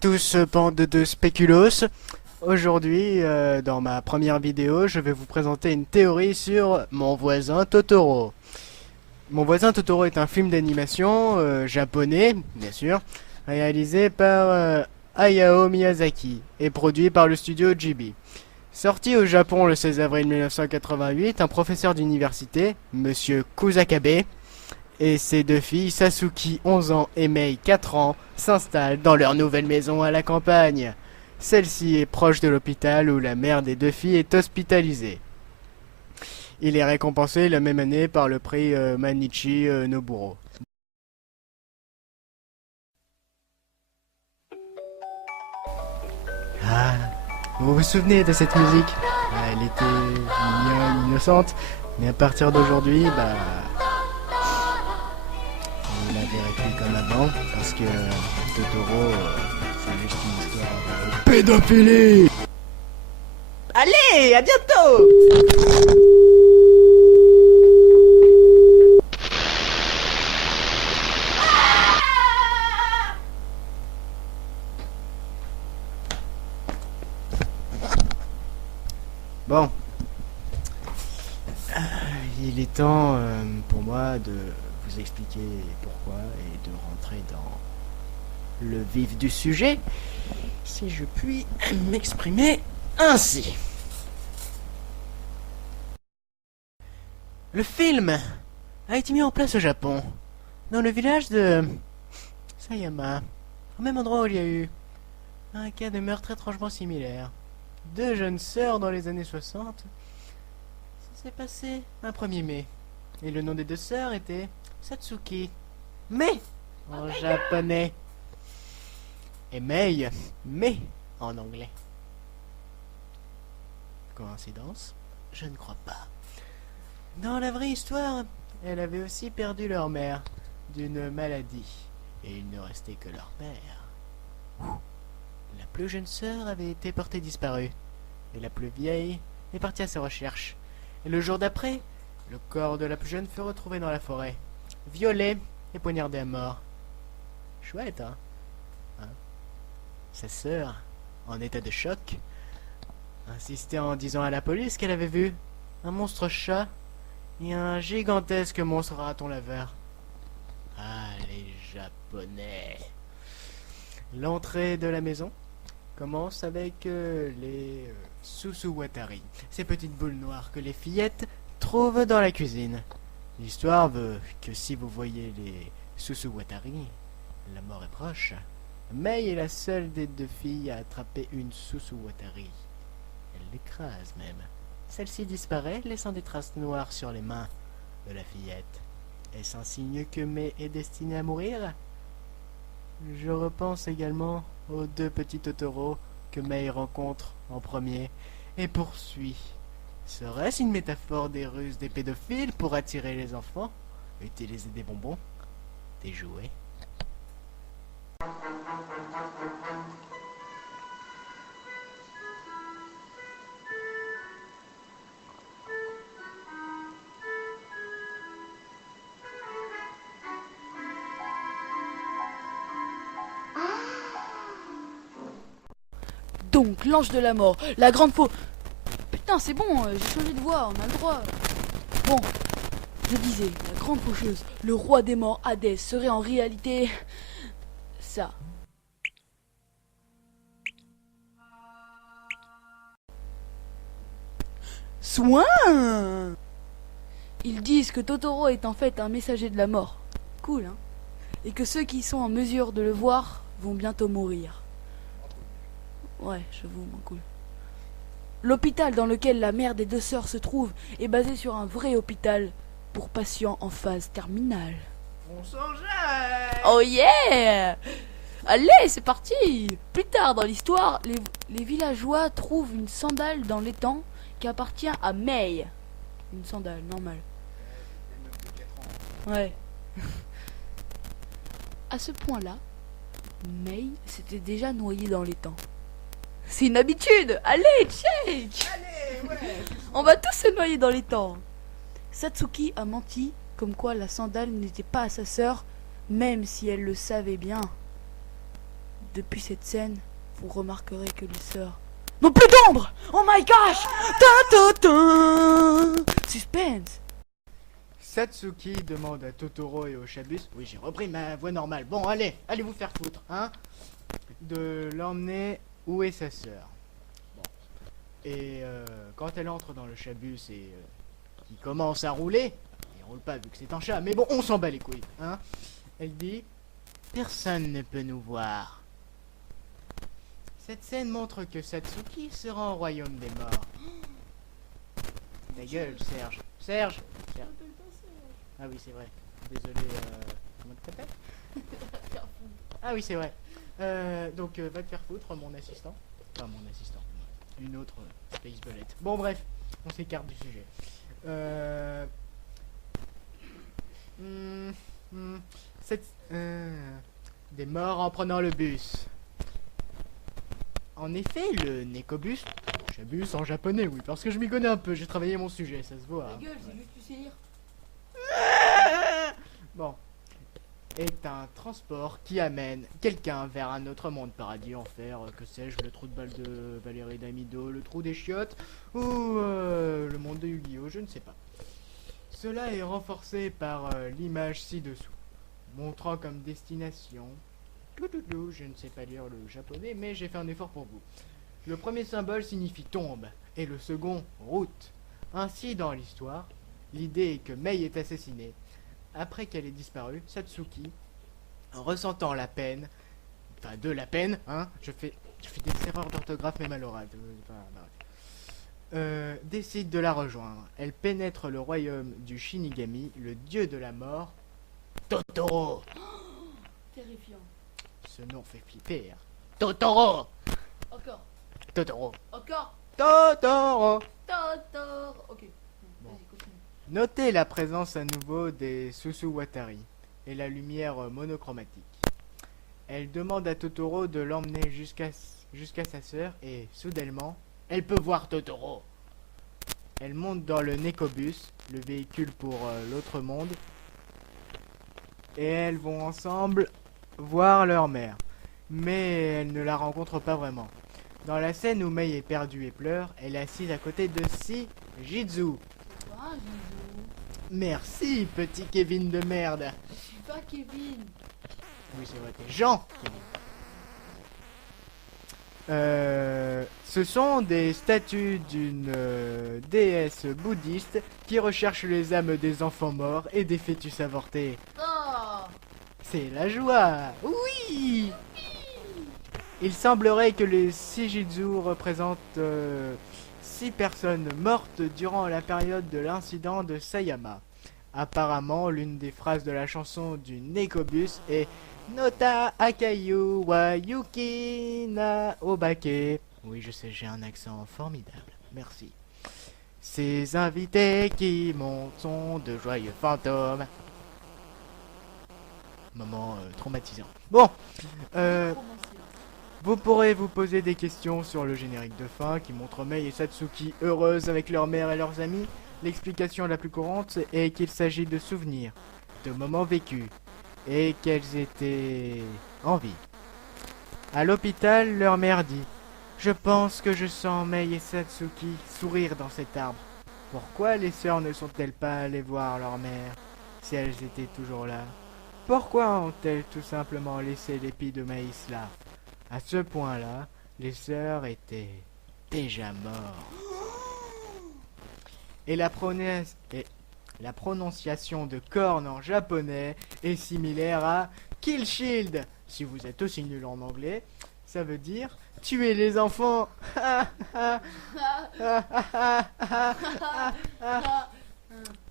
tous, bande de spéculos. Aujourd'hui, dans ma première vidéo, je vais vous présenter une théorie sur Mon voisin Totoro. Mon voisin Totoro est un film d'animation japonais, bien sûr, réalisé par Hayao Miyazaki et produit par le studio Ghibli. Sorti au Japon le 16 avril 1988, un professeur d'université, Monsieur Kusakabe, et ses deux filles, Sasuki 11 ans et Mei 4 ans, s'installent dans leur nouvelle maison à la campagne. Celle-ci est proche de l'hôpital où la mère des deux filles est hospitalisée. Il est récompensé la même année par le prix Manichi Noburo. Ah, vous vous souvenez de cette musique? Elle était mignonne, innocente, mais à partir d'aujourd'hui, vous la verrez plus comme avant, parce que Totoro, c'est juste une histoire de pédophilie. Allez, à bientôt. Bon, il est temps pour moi de vous expliquer pourquoi et de rentrer dans le vif du sujet, si je puis m'exprimer ainsi. Le film a été mis en place au Japon, dans le village de Sayama, au même endroit où il y a eu un cas de meurtre étrangement similaire. Deux jeunes sœurs dans les années 60. Ça s'est passé un 1er mai. Et le nom des deux sœurs était Satsuki. Mais en japonais. Et Mei, mais en anglais. Coïncidence? Je ne crois pas. Dans la vraie histoire, elles avaient aussi perdu leur mère d'une maladie. Et il ne restait que leur père. La plus jeune sœur avait été portée disparue, et la plus vieille est partie à ses recherches. Et le jour d'après, le corps de la plus jeune fut retrouvé dans la forêt, violé et poignardé à mort. Chouette, hein? Sa sœur, en état de choc, insistait en disant à la police qu'elle avait vu un monstre chat et un gigantesque monstre raton laveur. Ah, les Japonais! L'entrée de la maison commence avec les Susuwatari, ces petites boules noires que les fillettes trouvent dans la cuisine. L'histoire veut que si vous voyez les Susuwatari, la mort est proche. Mei est la seule des deux filles à attraper une Susuwatari. Elle l'écrase même. Celle-ci disparaît, laissant des traces noires sur les mains de la fillette. Est-ce un signe que Mei est destinée à mourir? Je repense également aux deux petits Totoro que Mei rencontre en premier et poursuit. Serait-ce une métaphore des ruses des pédophiles pour attirer les enfants? Utiliser des bonbons? Des jouets? Donc, l'ange de la mort, la grande faux... Putain, c'est bon, j'ai changé de voix, on a le droit. Bon, je disais, la grande faucheuse, le roi des morts, Hadès, serait en réalité... ça. Soin. Ils disent que Totoro est en fait un messager de la mort. Cool, hein? Et que ceux qui sont en mesure de le voir vont bientôt mourir. Ouais, j'avoue, moins cool. L'hôpital dans lequel la mère des deux sœurs se trouve est basé sur un vrai hôpital pour patients en phase terminale. On s'en jette! Oh yeah! Allez, c'est parti! Plus tard dans l'histoire, les villageois trouvent une sandale dans l'étang qui appartient à Mei. Une sandale, normale. Ouais. À ce point-là, Mei s'était déjà noyée dans l'étang. C'est une habitude. Allez, check. Allez, ouais! On va tous se noyer dans les temps. Satsuki a menti, comme quoi la sandale n'était pas à sa sœur, même si elle le savait bien. depuis cette scène, vous remarquerez que les sœurs n'ont plus d'ombre. Oh my gosh. Suspense. Satsuki demande à Totoro et au Chabus, oui j'ai repris ma voix normale, bon allez vous faire foutre, hein, de l'emmener où est sa sœur. Bon. Et quand elle entre dans le Chabus et qui commence à rouler, il roule pas vu que c'est un chat, mais bon on s'en bat les couilles, hein, elle dit, personne ne peut nous voir. Cette scène montre que Satsuki se rend au royaume des morts. Ta gueule Serge. Serge. Ah oui, c'est vrai. Désolé, comment tu t'appelles? Ah oui, c'est vrai. Donc, va te faire foutre, mon assistant. Enfin, mon assistant. Une autre Space Bullet. Bon, bref, on s'écarte du sujet. Des morts en prenant le bus. En effet, le Nekobus, Chabus en japonais, oui, parce que je m'y connais un peu, j'ai travaillé mon sujet, ça se voit. Ta gueule, c'est juste tu sais lire. Bon, est un transport qui amène quelqu'un vers un autre monde, paradis, enfer, que sais-je, le trou de balle de Valérie Damido, le trou des chiottes, ou le monde de Yu-Gi-Oh, je ne sais pas. Cela est renforcé par l'image ci-dessous, montrant comme destination, je ne sais pas lire le japonais, mais j'ai fait un effort pour vous. Le premier symbole signifie tombe, et le second, route. Ainsi, dans l'histoire, l'idée est que Mei est assassinée. Après qu'elle ait disparu, Satsuki, en ressentant la peine, enfin de la peine, hein, je fais des erreurs d'orthographe même à l'oral, décide de la rejoindre. Elle pénètre le royaume du Shinigami, le dieu de la mort, Totoro. Terrifiant. Ce nom fait flipper. Totoro. Encore. Totoro. Encore. Totoro. Totoro. Ok. Bon. Vas-y, continue. Notez la présence à nouveau des Susuwatari et la lumière monochromatique. Elle demande à Totoro de l'emmener jusqu'à sa sœur et, soudainement, elle peut voir Totoro. Elle monte dans le Nekobus, le véhicule pour l'autre monde, et elles vont ensemble voir leur mère. Mais elle ne la rencontre pas vraiment. Dans la scène où Mei est perdue et pleure, elle est assise à côté de Shijitsu. Ah, Zizou. Merci, petit Kevin de merde. Je suis pas Kevin. Oui, c'est vrai, t'es Jean. Ce sont des statues d'une déesse bouddhiste qui recherche les âmes des enfants morts et des fœtus avortés. Oh. C'est la joie. Oui. Il semblerait que les Shijitsu représentent 6 personnes mortes durant la période de l'incident de Sayama. Apparemment, l'une des phrases de la chanson du Nekobus est Nota Akayu wa Yuki na Obake. Oui, je sais, j'ai un accent formidable. Merci. Ces invités qui montent sont de joyeux fantômes. Moment traumatisant. Bon, vous pourrez vous poser des questions sur le générique de fin qui montre Mei et Satsuki heureuses avec leur mère et leurs amis. L'explication la plus courante est qu'il s'agit de souvenirs, de moments vécus, et qu'elles étaient en vie. À l'hôpital, leur mère dit « Je pense que je sens Mei et Satsuki sourire dans cet arbre. Pourquoi les sœurs ne sont-elles pas allées voir leur mère si elles étaient toujours là? Pourquoi ont-elles tout simplement laissé l'épi de maïs là? À ce point-là, les sœurs étaient déjà mortes. Et la prononciation de corne en japonais est similaire à Kill Shield. Si vous êtes aussi nul en anglais, ça veut dire tuer les enfants.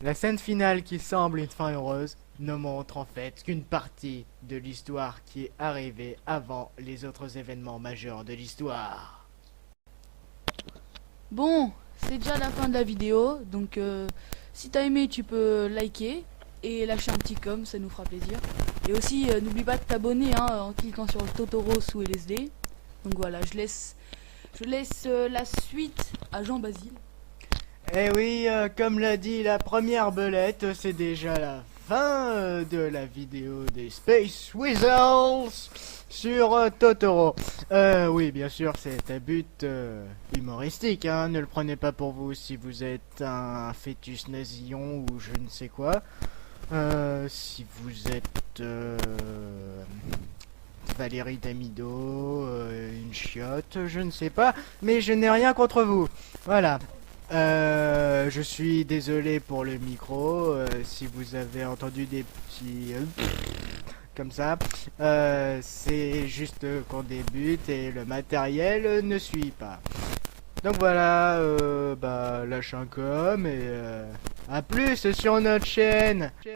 La scène finale qui semble une fin heureuse ne montre en fait qu'une partie de l'histoire qui est arrivée avant les autres événements majeurs de l'histoire. Bon, c'est déjà la fin de la vidéo, donc si t'as aimé, tu peux liker et lâcher un petit com, ça nous fera plaisir. Et aussi, n'oublie pas de t'abonner en cliquant sur Totoro sous LSD. Donc voilà, je laisse la suite à Jean-Basile. Eh oui, comme l'a dit la première belette, c'est déjà la fin de la vidéo des Space Weasels sur Totoro. Oui, bien sûr, c'est un but humoristique, hein. Ne le prenez pas pour vous si vous êtes un fœtus nasillon ou je ne sais quoi. Si vous êtes Valérie Damido, une chiotte, je ne sais pas, mais je n'ai rien contre vous. Voilà. Je suis désolé pour le micro, si vous avez entendu des petits comme ça, c'est juste qu'on débute et le matériel ne suit pas. Donc voilà, lâche un com et à plus sur notre chaîne.